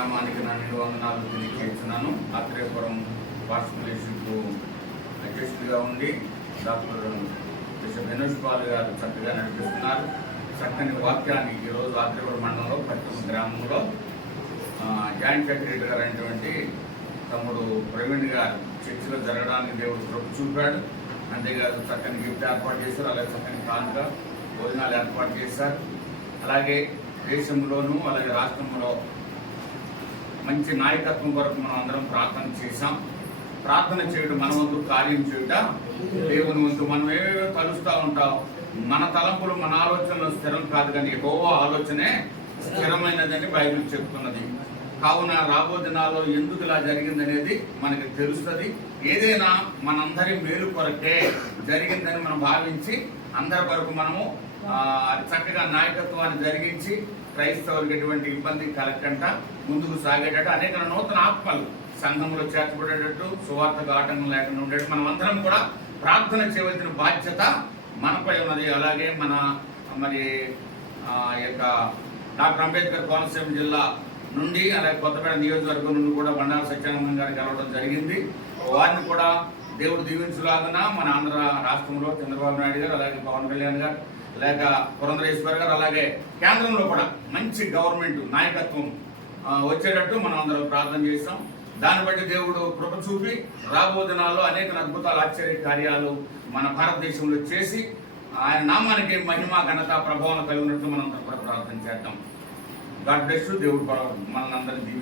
నామానికి నా రెండు వందనాలు తెలియజేస్తున్నాను. ఆత్రేయపురం పార్టిసిపేషన్కు అధ్యక్షుడిగా ఉండి డాక్టర్ బిషప్ వినోద్ పాల్ గారు చక్కగా నడిపిస్తున్నారు. చక్కని వాక్యాన్ని ఈరోజు ఆత్రేయపురం మండలంలో పట్టణ గ్రామంలో జాయింట్ సెక్రటరీ గారు అయినటువంటి తమ్ముడు ప్రవీణ్ గారు చర్చిలో జరగడానికి దేవుడు కృప చూపాడు. అంతేకాదు చక్కని గిఫ్ట్ ఏర్పాటు చేశారు. అలాగే చక్కని కానుక భోజనాలు ఏర్పాటు చేశారు. అలాగే దేశంలోనూ అలాగే రాష్ట్రంలో మంచి నాయకత్వం కొరకు మనం అందరం ప్రార్థన చేశాం. ప్రార్థన చేయడం మన వంతు కార్యం చేయుట దేవుని వంతు మనం ఏవేవో కలుస్తూ ఉంటాం. మన తలంపులు మన ఆలోచనలు స్థిరం కాదు కానీ ఎక్కువ ఆలోచనే స్థిరమైనదని బైబిల్ చెప్తున్నది. కావున రాబో దినాల్లో ఎందుకు ఇలా జరిగిందనేది మనకి తెలుస్తుంది. ఏదైనా మనందరి మేలు కొరకే జరిగిందని మనం భావించి అందరి కొరకు మనము చక్కగా నాయకత్వాన్ని జరిగించి క్రైస్తవులకు ఎటువంటి ఇబ్బంది కలగకుండా ముందుకు సాగేటట్టు అనేక నూతన ఆత్మలు సంఘంలో చేర్చబడేటట్టు సువార్తకు ఆటంకం లేకుండా ఉండేట్టు మనం అందరం కూడా ప్రార్థన చేయవలసిన బాధ్యత మనపై ఉన్నది. అలాగే మన మరి యొక్క డాక్టర్ అంబేద్కర్ కోనసీమ జిల్లా నుండి అలాగే కొత్తపేట నియోజకవర్గం నుండి కూడా బండారు సత్యానందం గారు కలవడం జరిగింది. వారిని కూడా దేవుడు దీవించులాగన? మన ఆంధ్ర రాష్ట్రంలో చంద్రబాబు నాయుడు గారు అలాగే పవన్ కళ్యాణ్ గారు లేక పురంధరేశ్వర్ గారు అలాగే కేంద్రంలో కూడా మంచి గవర్నమెంట్ నాయకత్వం వచ్చేటట్టు మనం అందరం ప్రార్థన చేస్తాం దాన్ని బట్టి దేవుడు కృప చూపి రాబో దినాల్లో అనేక అద్భుతాలు ఆశ్చర్య కార్యాలు మన భారతదేశంలో చేసి ఆయన నామానికి మహిమ ఘనత ప్రభావం కలిగినట్టు మనం అందరం కూడా ప్రార్థన చేద్దాం. గాడ్ బ్లెస్ దేవుడు మనల్ని అందరినీ